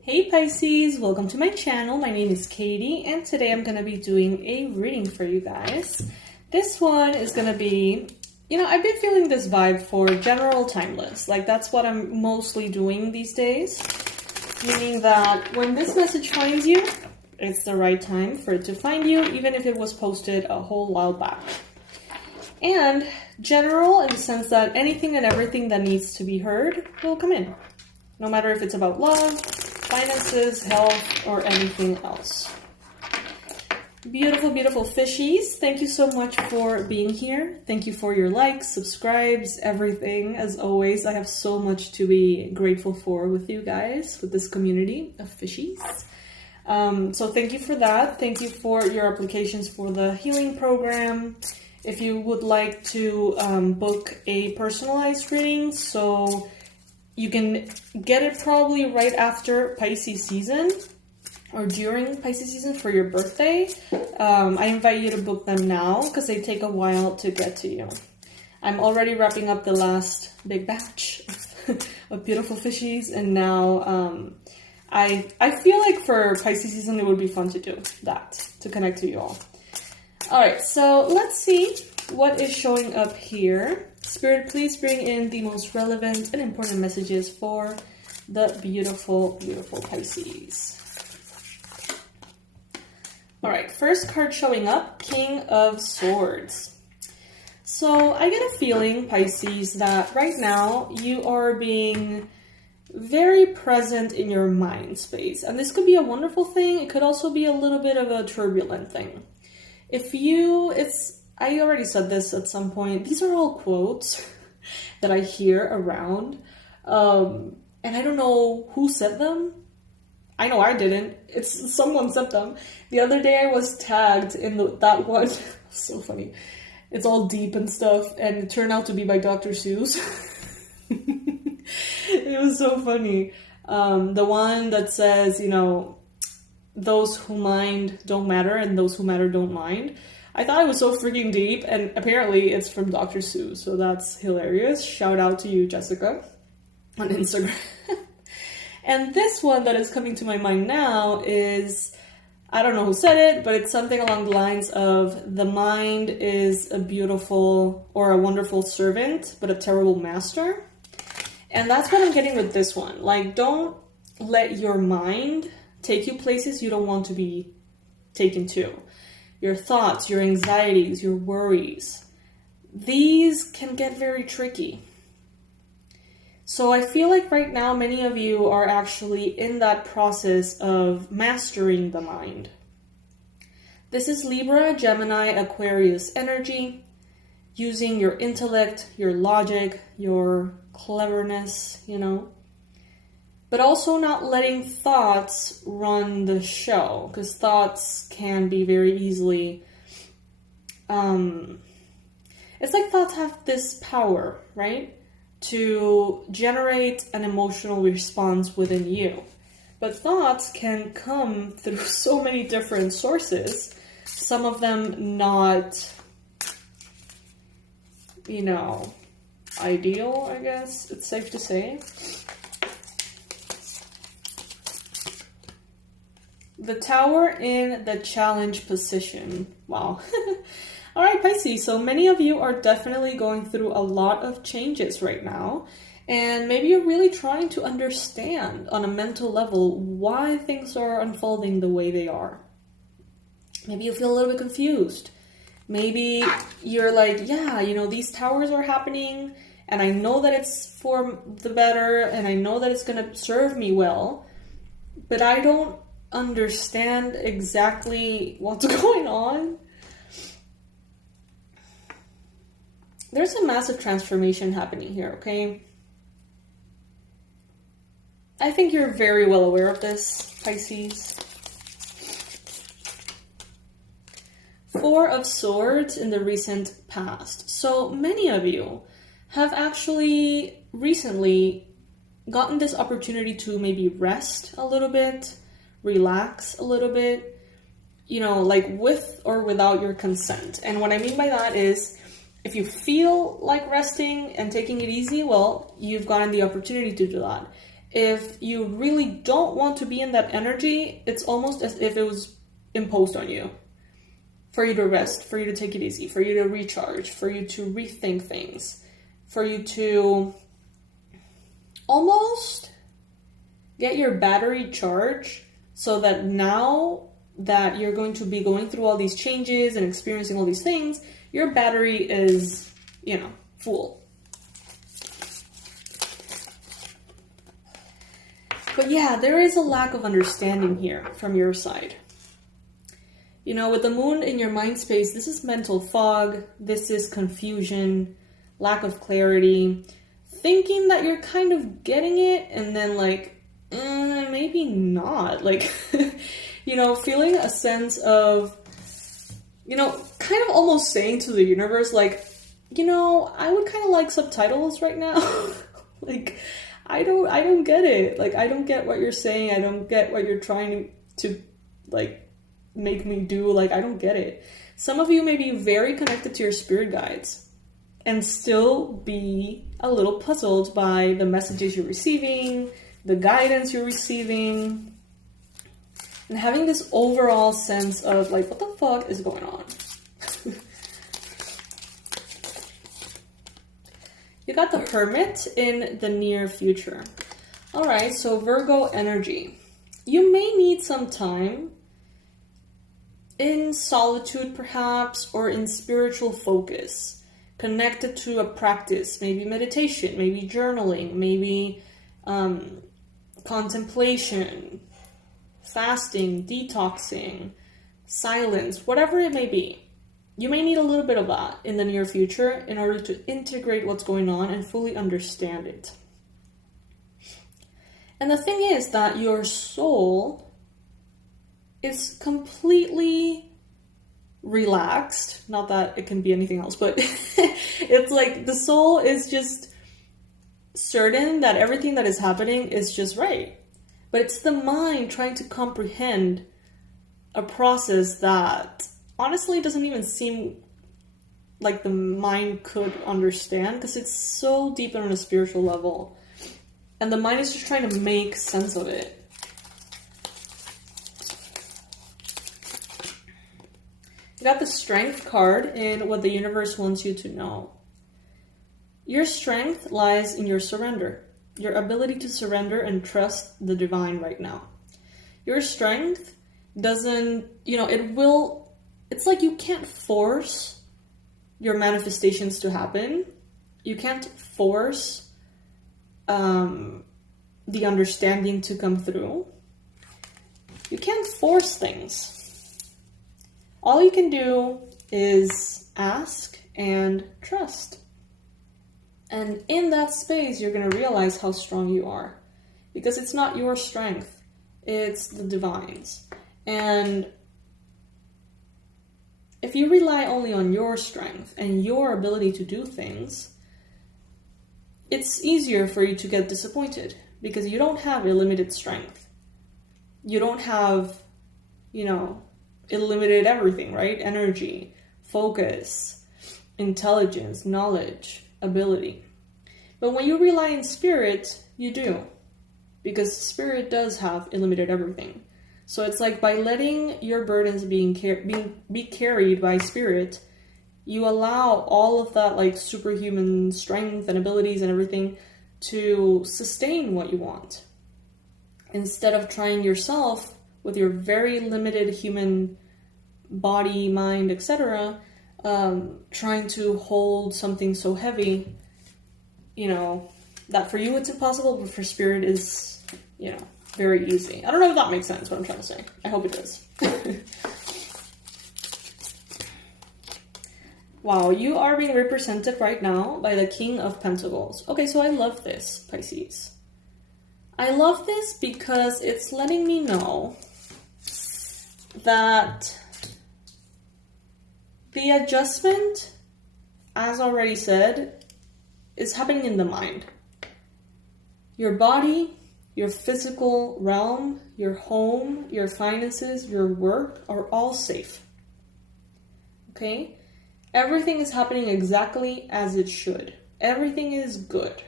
Hey Pisces, welcome to my channel. My name is Katie and today I'm going to be doing a reading for you guys. This one is going to be, I've been feeling this vibe for general timeless. Like that's what I'm mostly doing these days. Meaning that when this message finds you, it's the right time for it to find you, even if it was posted a whole while back. And general in the sense that anything and everything that needs to be heard will come in. No matter if it's about love, finances, health, or anything else. Beautiful, beautiful fishies. Thank you so much for being here. Thank you for your likes, subscribes, everything. As always, I have so much to be grateful for with you guys, with this community of fishies. So thank you for that. Thank you for your applications for the healing program. If you would like to book a personalized reading, so you can get it probably right after Pisces season or during Pisces season for your birthday. I invite you to book them now because they take a while to get to you. I'm already wrapping up the last big batch of beautiful fishies, and now I feel like for Pisces season it would be fun to do that, to connect to you all. Alright, so let's see what is showing up here. Spirit, please bring in the most relevant and important messages for the beautiful, beautiful Pisces. Alright, first card showing up, King of Swords. So I get a feeling, Pisces, that right now you are being very present in your mind space. And this could be a wonderful thing. It could also be a little bit of a turbulent thing. I already said this at some point. These are all quotes that I hear around. And I don't know who said them. I know I didn't. Someone said them. The other day I was tagged in that one. So funny. It's all deep and stuff. And it turned out to be by Dr. Seuss. It was so funny. The one that says, those who mind don't matter and those who matter don't mind. I thought it was so freaking deep, and apparently it's from Dr. Seuss, so that's hilarious. Shout out to you, Jessica, on Instagram. And this one that is coming to my mind now is, I don't know who said it, but it's something along the lines of, the mind is a beautiful or a wonderful servant, but a terrible master. And that's what I'm getting with this one. Like, don't let your mind take you places you don't want to be taken to. Your thoughts, your anxieties, your worries, these can get very tricky. So I feel like right now many of you are actually in that process of mastering the mind. This is Libra, Gemini, Aquarius energy, using your intellect, your logic, your cleverness, but also not letting thoughts run the show, because thoughts can be very easily, it's like thoughts have this power, right, to generate an emotional response within you. But thoughts can come through so many different sources, some of them not, ideal, I guess it's safe to say. The Tower in the challenge position. Wow. All right, Pisces. So many of you are definitely going through a lot of changes right now. And maybe you're really trying to understand on a mental level why things are unfolding the way they are. Maybe you feel a little bit confused. Maybe you're like, yeah, these towers are happening and I know that it's for the better and I know that it's going to serve me well, but I don't understand exactly what's going on. There's a massive transformation happening here, okay? I think you're very well aware of this, Pisces. Four of Swords in the recent past. So many of you have actually recently gotten this opportunity to maybe rest a little bit, relax a little bit, like with or without your consent. And what I mean by that is, if you feel like resting and taking it easy, well, you've gotten the opportunity to do that. If you really don't want to be in that energy, it's almost as if it was imposed on you. For you to rest, for you to take it easy, for you to recharge, for you to rethink things, for you to almost get your battery charged so that now that you're going to be going through all these changes and experiencing all these things, your battery is, full. But yeah, there is a lack of understanding here from your side. With the moon in your mind space, this is mental fog, this is confusion, lack of clarity, thinking that you're kind of getting it and then maybe not. Feeling a sense of, kind of almost saying to the universe, I would kind of like subtitles right now. I don't get it. I don't get what you're saying. I don't get what you're trying to make me do. I don't get it. Some of you may be very connected to your spirit guides and still be a little puzzled by the messages you're receiving, the guidance you're receiving, and having this overall sense of what the fuck is going on? You got the Hermit in the near future. All right, so Virgo energy. You may need some time in solitude perhaps, or in spiritual focus, connected to a practice, maybe meditation, maybe journaling, maybe contemplation, fasting, detoxing, silence, whatever it may be. You may need a little bit of that in the near future in order to integrate what's going on and fully understand it. And the thing is that your soul is completely relaxed. Not that it can be anything else, but it's the soul is just certain that everything that is happening is just right. But it's the mind trying to comprehend a process that honestly doesn't even seem like the mind could understand, because it's so deep on a spiritual level. And the mind is just trying to make sense of it. You got the Strength card in what the universe wants you to know. Your strength lies in your surrender. Your ability to surrender and trust the divine right now. Your strength doesn't, it's like you can't force your manifestations to happen. You can't force the understanding to come through. You can't force things. All you can do is ask and trust. And in that space, you're going to realize how strong you are. Because it's not your strength, it's the divine's. And if you rely only on your strength and your ability to do things, it's easier for you to get disappointed because you don't have illimited strength. You don't have, illimited everything, right? Energy, focus, intelligence, knowledge, ability. But when you rely on spirit, you do. Because spirit does have illimited everything. So it's like by letting your burdens be carried by spirit, you allow all of that superhuman strength and abilities and everything to sustain what you want. Instead of trying yourself with your very limited human body, mind, etc., trying to hold something so heavy, that for you it's impossible, but for spirit is, very easy. I don't know if that makes sense, what I'm trying to say. I hope it does. Wow, you are being represented right now by the King of Pentacles. Okay, so I love this, Pisces. I love this because it's letting me know that the adjustment, as already said, is happening in the mind. Your body, your physical realm, your home, your finances, your work are all safe. Okay? Everything is happening exactly as it should. Everything is good.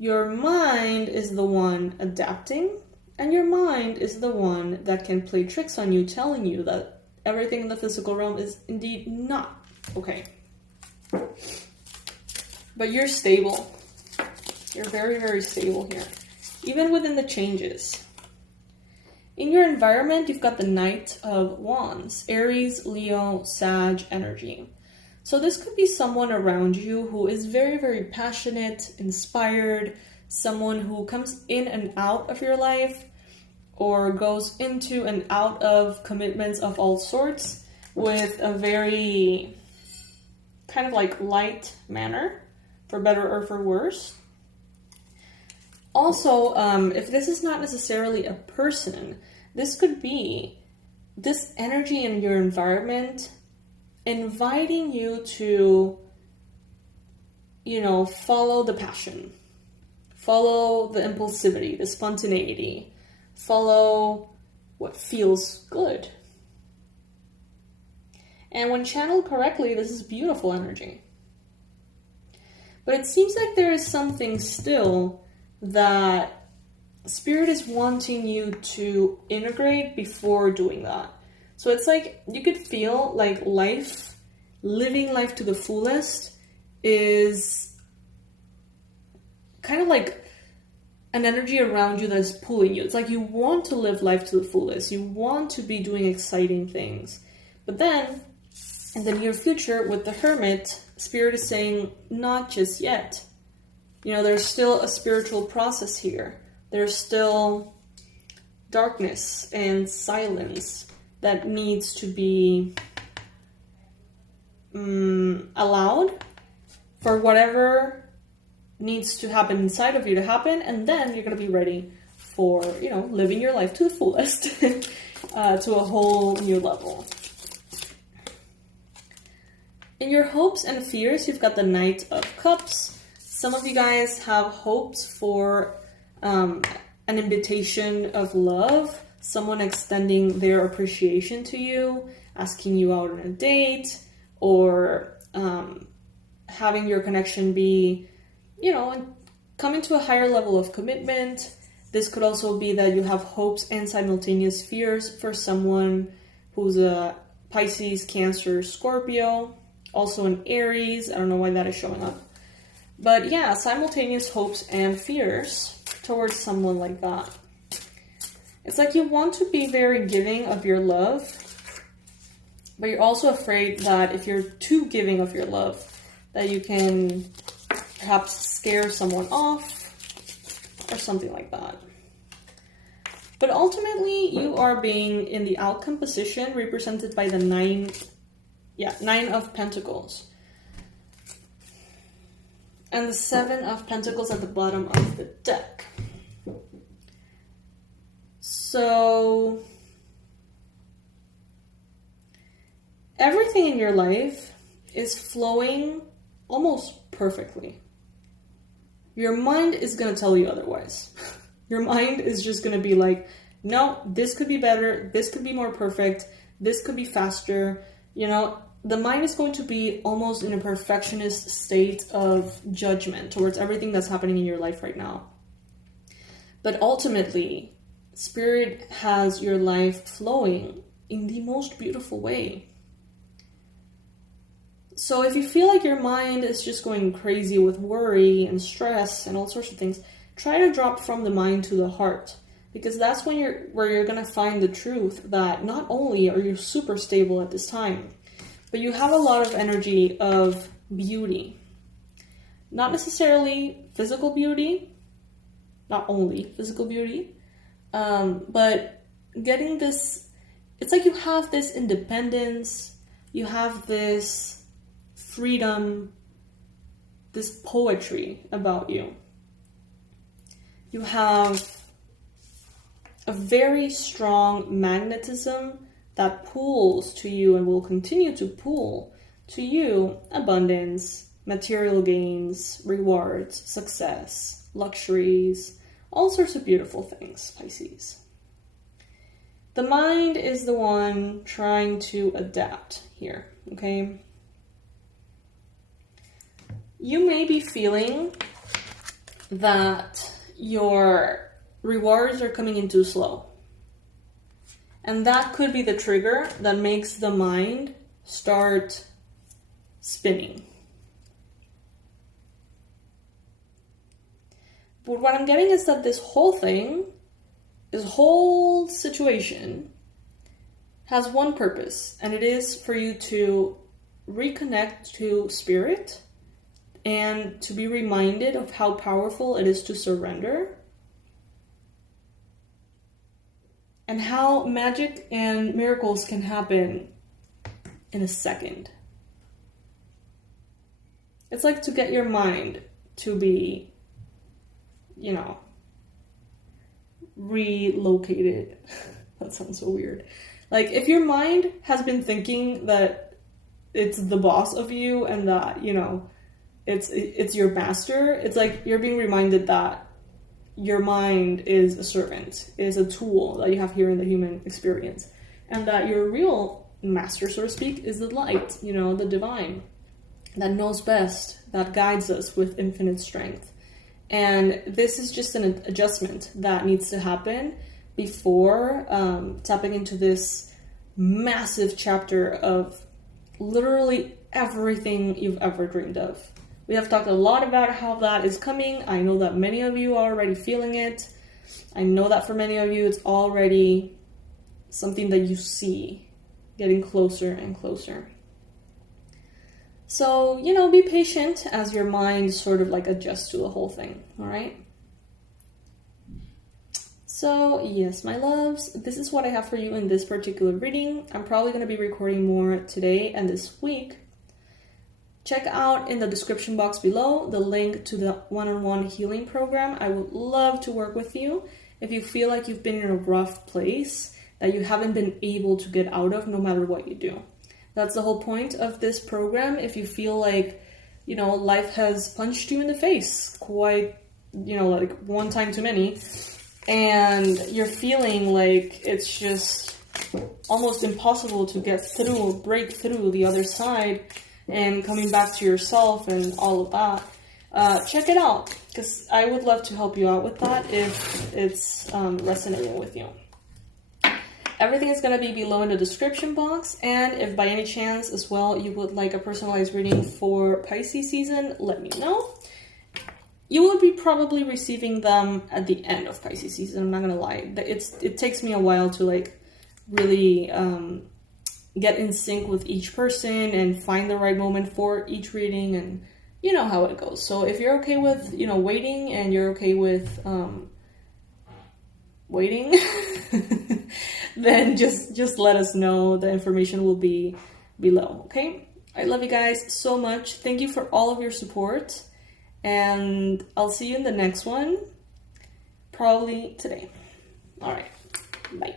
your mind is the one adapting, and your mind is the one that can play tricks on you, telling you that everything in the physical realm is indeed not okay. But you're stable. You're very, very stable here, even within the changes. In your environment, you've got the Knight of Wands, Aries, Leo, Sag energy. So this could be someone around you who is very, very passionate, inspired, someone who comes in and out of your life or goes into and out of commitments of all sorts with a very kind of like light manner, for better or for worse. Also, if this is not necessarily a person, this could be this energy in your environment inviting you to, you know, follow the passion, follow the impulsivity, the spontaneity, follow what feels good. And when channeled correctly, this is beautiful energy. But it seems like there is something still that Spirit is wanting you to integrate before doing that. So it's like you could feel like life, living life to the fullest, is kind of like an energy around you that is pulling you. It's like you want to live life to the fullest. You want to be doing exciting things. But then, in the near future, with the Hermit, Spirit is saying, not just yet. You know, there's still a spiritual process here. There's still darkness and silence that needs to be allowed for whatever needs to happen inside of you to happen, and then you're going to be ready for, you know, living your life to the fullest, to a whole new level. In your hopes and fears, you've got the Knight of Cups. Some of you guys have hopes for an invitation of love, someone extending their appreciation to you, asking you out on a date, or having your connection be, you know, coming to a higher level of commitment. This could also be that you have hopes and simultaneous fears for someone who's a Pisces, Cancer, Scorpio, also an Aries. I don't know why that is showing up. But yeah, simultaneous hopes and fears towards someone like that. It's like you want to be very giving of your love, but you're also afraid that if you're too giving of your love, that you can perhaps scare someone off or something like that. But ultimately, you are being in the outcome position represented by the Nine of Pentacles. And the Seven of Pentacles at the bottom of the deck. So, everything in your life is flowing almost perfectly. Your mind is going to tell you otherwise. Your mind is just going to be like, no, this could be better, this could be more perfect, this could be faster. You know, the mind is going to be almost in a perfectionist state of judgment towards everything that's happening in your life right now. But ultimately, Spirit has your life flowing in the most beautiful way. So if you feel like your mind is just going crazy with worry and stress and all sorts of things, try to drop from the mind to the heart, because that's when you're going to find the truth that not only are you super stable at this time, but you have a lot of energy of beauty. Not necessarily physical beauty, not only physical beauty, but getting this, it's like you have this independence, you have this freedom, this poetry about you. You have a very strong magnetism that pulls to you and will continue to pull to you abundance, material gains, rewards, success, luxuries, all sorts of beautiful things, Pisces. The mind is the one trying to adapt here, okay? You may be feeling that your rewards are coming in too slow. And that could be the trigger that makes the mind start spinning. But what I'm getting is that this whole thing, this whole situation has one purpose, and it is for you to reconnect to spirit and to be reminded of how powerful it is to surrender and how magic and miracles can happen in a second. It's like to get your mind to be, you know, relocated. That sounds so weird. Like, if your mind has been thinking that it's the boss of you and that, you know, it's your master, it's like you're being reminded that your mind is a servant, is a tool that you have here in the human experience, and that your real master, so to speak, is the light, you know, the divine, that knows best, that guides us with infinite strength. And this is just an adjustment that needs to happen before tapping into this massive chapter of literally everything you've ever dreamed of. We have talked a lot about how that is coming. I know that many of you are already feeling it. I know that for many of you, it's already something that you see getting closer and closer. So, you know, be patient as your mind sort of like adjusts to the whole thing, all right? So, yes, my loves, this is what I have for you in this particular reading. I'm probably going to be recording more today and this week. Check out in the description box below the link to the one-on-one healing program. I would love to work with you if you feel like you've been in a rough place that you haven't been able to get out of no matter what you do. That's the whole point of this program. If you feel like, you know, life has punched you in the face quite, you know, like one time too many, and you're feeling like it's just almost impossible to get through, break through the other side and coming back to yourself and all of that, check it out, because I would love to help you out with that if it's resonating with you. Everything is going to be below in the description box, and if by any chance as well you would like a personalized reading for Pisces season, let me know. You will be probably receiving them at the end of Pisces season, I'm not going to lie. It takes me a while to like really get in sync with each person and find the right moment for each reading, and you know how it goes. So if you're okay with, you know, waiting, and you're okay with waiting, then just let us know. The information will be below, okay? I love you guys so much. Thank you for all of your support, and I'll see you in the next one, probably today. All right, bye.